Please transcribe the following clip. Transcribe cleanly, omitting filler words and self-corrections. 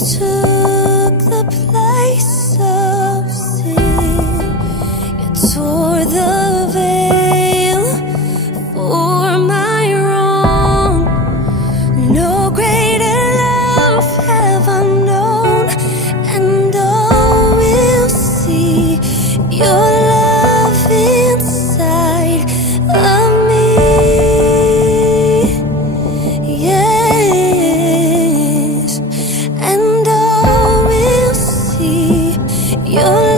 took the place of sin. You tore the veil for my wrong. No greater love have I known, and all will see your love inside of me. Yes, and all will see your